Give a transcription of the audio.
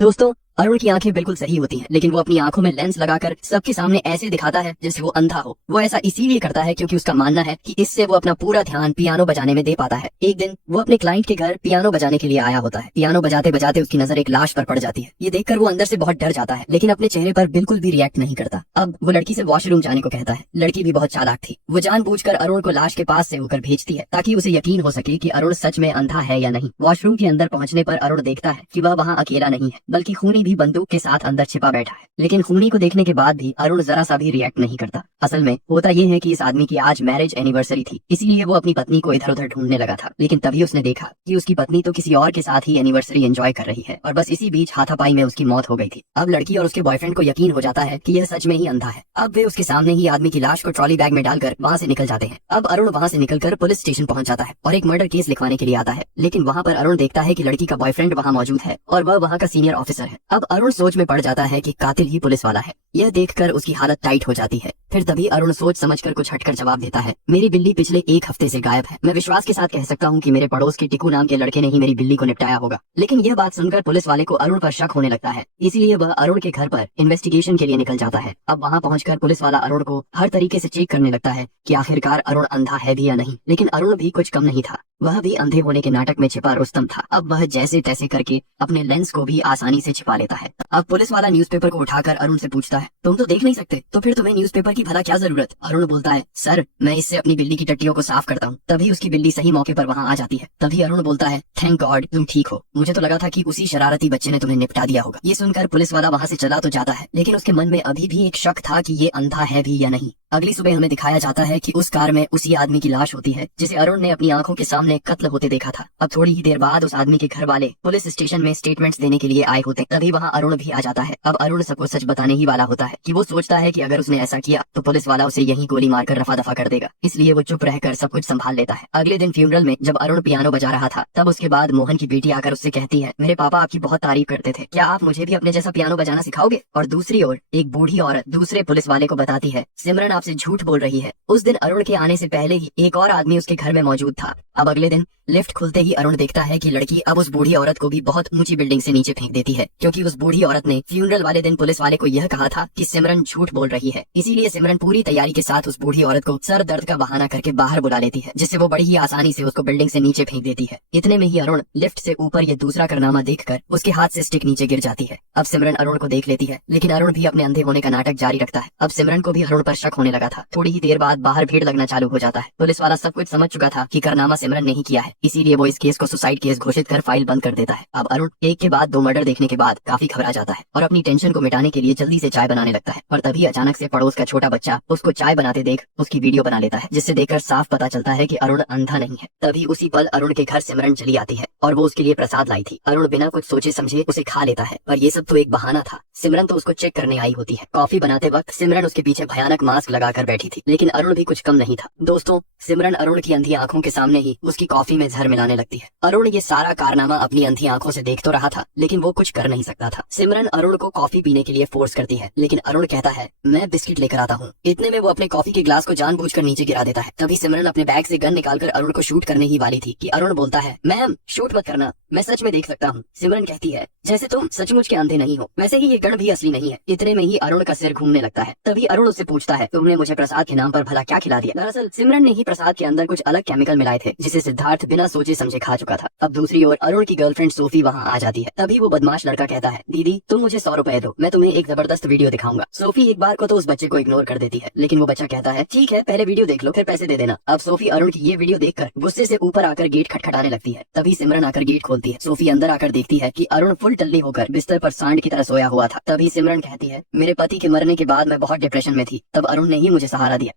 दोस्तों, अरुण की आंखें बिल्कुल सही होती हैं, लेकिन वो अपनी आंखों में लेंस लगाकर सबके सामने ऐसे दिखाता है जैसे वो अंधा हो। वो ऐसा इसीलिए करता है क्योंकि उसका मानना है कि इससे वो अपना पूरा ध्यान पियानो बजाने में दे पाता है। एक दिन वो अपने क्लाइंट के घर पियानो बजाने के लिए आया होता है। पियानो बजाते बजाते उसकी नजर एक लाश पर पड़ जाती है। ये देखकर वो अंदर से बहुत डर जाता है, लेकिन अपने चेहरे पर बिल्कुल भी रिएक्ट नहीं करता। अब वो लड़की से वॉशरूम जाने को कहता है। लड़की भी बहुत चालाक थी। वो जानबूझकर अरुण को लाश के पास से होकर भेजती है ताकि उसे यकीन हो सके कि अरुण सच में अंधा है या नहीं। वॉशरूम के अंदर पहुंचने पर अरुण देखता है कि वह वहां अकेला नहीं है, बल्कि खूनी भी बंदूक के साथ अंदर छिपा बैठा है। लेकिन खूनी को देखने के बाद भी अरुण जरा सा भी रिएक्ट नहीं करता। असल में होता ये है कि इस आदमी की आज मैरिज एनिवर्सरी थी, इसीलिए वो अपनी पत्नी को इधर उधर ढूंढने लगा था। लेकिन तभी उसने देखा कि उसकी पत्नी तो किसी और के साथ ही एनिवर्सरी एंजॉय कर रही है, और बस इसी बीच हाथापाई में उसकी मौत हो गई थी। अब लड़की और उसके बॉयफ्रेंड को यकीन हो जाता है कि यह सच में ही अंधा है। अब वे उसके सामने ही आदमी की लाश को ट्रॉली बैग में डालकर वहाँ से निकल जाते हैं। अब अरुण वहाँ से निकलकर पुलिस स्टेशन पहुंच जाता है और एक मर्डर केस लिखवाने के लिए आता है। लेकिन वहाँ पर अरुण देखता है कि लड़की का बॉयफ्रेंड वहाँ मौजूद है और वह वहाँ का सीनियर ऑफिसर है। अब अरुण सोच में पड़ जाता है कि कातिल ही पुलिस वाला है। यह देखकर उसकी हालत टाइट हो जाती है। फिर तभी अरुण सोच समझकर कुछ हटकर जवाब देता है, मेरी बिल्ली पिछले एक हफ्ते से गायब है। मैं विश्वास के साथ कह सकता हूँ कि मेरे पड़ोस के टिकू नाम के लड़के ने ही मेरी बिल्ली को निपटाया होगा। लेकिन यह बात सुनकर पुलिस वाले को अरुण पर शक होने लगता है, इसीलिए वह अरुण के घर पर इन्वेस्टिगेशन के लिए निकल जाता है। अब वहाँ पहुंचकर पुलिस वाला अरुण को हर तरीके से चेक करने लगता है कि आखिरकार अरुण अंधा है भी या नहीं। लेकिन अरुण भी कुछ कम नहीं था, वह भी अंधे होने के नाटक में छिपा रुस्तम था। अब वह जैसे तैसे करके अपने लेंस को भी आसानी से छिपा लेता है। अब पुलिस वाला न्यूज़पेपर को उठाकर अरुण से पूछता है, तुम तो देख नहीं सकते, तो फिर तुम्हें न्यूज़पेपर की भला क्या जरूरत? अरुण बोलता है, सर मैं इससे अपनी बिल्ली की टट्टियों को साफ करता हूँ। तभी उसकी बिल्ली सही मौके पर वहाँ आ जाती है। तभी अरुण बोलता है, थैंक गॉड तुम ठीक हो, मुझे तो लगा था कि उसी शरारती बच्चे ने तुम्हें निपटा दिया होगा। ये सुनकर पुलिस वाला वहाँ से चला तो जाता है, लेकिन उसके मन में अभी भी एक शक था कि ये अंधा है भी या नहीं। अगली सुबह हमें दिखाया जाता है कि उस कार में उसी आदमी की लाश होती है जिसे अरुण ने अपनी आंखों के सामने कत्ल होते देखा था। अब थोड़ी ही देर बाद उस आदमी के घर वाले पुलिस स्टेशन में स्टेटमेंट्स देने के लिए आए होते। तभी वहाँ अरुण भी आ जाता है। अब अरुण सबको सच बताने ही वाला होता है कि वो सोचता है कि अगर उसने ऐसा किया तो पुलिस वाला उसे यहीं गोली मारकर रफा दफा कर देगा, इसलिए वो चुप रहकर सब कुछ संभाल लेता है। अगले दिन फ्यूनरल में जब अरुण पियानो बजा रहा था, तब उसके बाद मोहन की बेटी आकर उससे कहती है, मेरे पापा आपकी बहुत तारीफ करते थे, क्या आप मुझे भी अपने जैसा पियानो बजाना सिखाओगे? और दूसरी ओर एक बूढ़ी औरत दूसरे पुलिस वाले को बताती है, सिमरन आपसे झूठ बोल रही है। उस दिन अरुण के आने से पहले ही एक और आदमी उसके घर में मौजूद था। अब अगले दिन लिफ्ट खुलते ही अरुण देखता है कि लड़की अब उस बूढ़ी औरत को भी बहुत ऊंची बिल्डिंग से नीचे फेंक देती है, क्योंकि उस बूढ़ी औरत ने फ्यूनरल वाले दिन पुलिस वाले को यह कहा था कि सिमरन झूठ बोल रही है। इसीलिए सिमरन पूरी तैयारी के साथ उस बूढ़ी औरत को सर दर्द का बहाना करके बाहर बुला लेती है, जिससे वो बड़ी ही आसानी से उसको बिल्डिंग से नीचे फेंक देती है। इतने में ही अरुण लिफ्ट से ऊपर ये दूसरा कारनामा देखकर उसके हाथ से स्टिक नीचे गिर जाती है। अब सिमरन अरुण को देख लेती है, लेकिन अरुण भी अपने अंधे होने का नाटक जारी रखता है। अब सिमरन को भी अरुण पर शक होने लगा था। थोड़ी ही देर बाद बाहर भीड़ लगना चालू हो जाता है। पुलिस वाला सब कुछ समझ चुका था कि कारनामा सिमरन ने ही किया है, इसीलिए वो इस केस को सुसाइड केस घोषित कर फाइल बंद कर देता है। अब अरुण एक के बाद दो मर्डर देखने के बाद काफी घबरा जाता है और अपनी टेंशन को मिटाने के लिए जल्दी से चाय बनाने लगता है। और तभी अचानक से पड़ोस का छोटा बच्चा उसको चाय बनाते देख उसकी वीडियो बना लेता है, जिससे देखकर साफ पता चलता है कि अरुण अंधा नहीं है। तभी उसी पल अरुण के घर सिमरन चली आती है और वो उसके लिए प्रसाद लाई थी। अरुण बिना कुछ सोचे समझे उसे खा लेता है, पर ये सब तो एक बहाना था। सिमरन तो उसको चेक करने आई होती है। कॉफी बनाते वक्त सिमरन उसके पीछे भयानक मास्क लगाकर बैठी थी, लेकिन अरुण भी कुछ कम नहीं था। दोस्तों, सिमरन अरुण की अंधी आंखों के सामने ही उसकी कॉफी में जहर मिलाने लगती है। अरुण ये सारा कारनामा अपनी अंधी आंखों से देख तो रहा था, लेकिन वो कुछ कर नहीं सकता था। सिमरन अरुण को कॉफी पीने के लिए फोर्स करती है, लेकिन अरुण कहता है, मैं बिस्किट लेकर आता हूँ। इतने में वो अपने कॉफी के ग्लास को जानबूझकर नीचे गिरा देता है। तभी सिमरन अपने बैग से गन निकालकर अरुण को शूट करने ही वाली थी कि अरुण बोलता है, मैम शूट मत करना, मैं सच में देख सकता हूँ। सिमरन कहती है, जैसे तुम सचमुच के अंधे नहीं हो, वैसे ही ये गन भी असली नहीं है। इतने में ही अरुण का सिर घूमने लगता है। तभी अरुण उससे पूछता है, तुमने मुझे प्रसाद के नाम पर भला क्या खिला दिया? दरअसल सिमरन ने ही प्रसाद के अंदर कुछ अलग केमिकल मिलाए थे, जिसे सिद्धार्थ बिना सोचे समझे खा चुका था। अब दूसरी ओर अरुण की गर्लफ्रेंड सोफी वहाँ आ जाती है। तभी वो बदमाश लड़का कहता है, दीदी तुम मुझे 100 रुपए दो, मैं तुम्हें एक जबरदस्त वीडियो दिखाऊंगा। सोफी एक बार को तो उस बच्चे को इग्नोर कर देती है, लेकिन वो बच्चा कहता है, ठीक है पहले वीडियो देख लो फिर पैसे दे देना। अब सोफी अरुण की ये वीडियो देखकर गुस्से से ऊपर आकर गेट खटखटाने लगती है। तभी सिमरन आकर गेट खोलती है। सोफी अंदर आकर देखती है कि अरुण फुल टल्ली होकर बिस्तर पर सांड की तरह सोया हुआ था। तभी सिमरन कहती है, मेरे पति के मरने के बाद मैं बहुत डिप्रेशन में थी, तब अरुण ने ही मुझे सहारा दिया।